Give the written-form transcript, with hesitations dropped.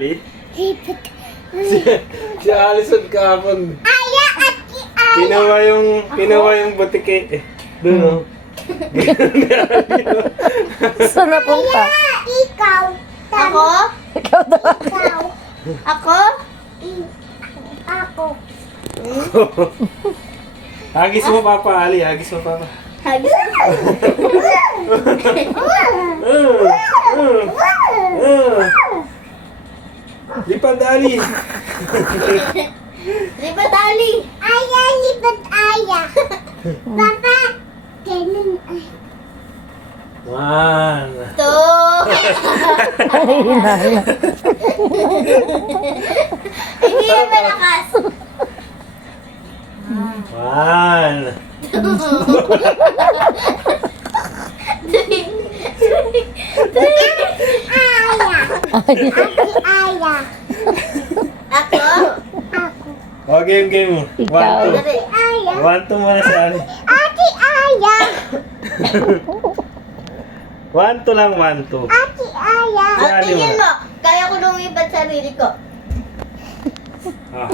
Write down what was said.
Lipat. Si Alison kahapon. Aya at Pinawa yung butike. Doon o. Saan napunta? ikaw. Ako? Ikaw daw. Ikaw. Ako? Ako. Hagis mo papa, Ali. Hagis mo papa. Hagis. Lipad, Ali. Lipat, Ali. Aya, lipat aya. Papa, ganun ay. One. Two. Hina na. Hindi yan malakas. One. Aya. Aya. Ako? Ako. O, game mo. Ikaw. One, Dari. Aya. two. 1, 2 muna si Ali. Ate Aya. 1, 2 lang, 1, 2. Ate Aya. Ang tingin mo, kaya ko lumipat sarili ko. Ah.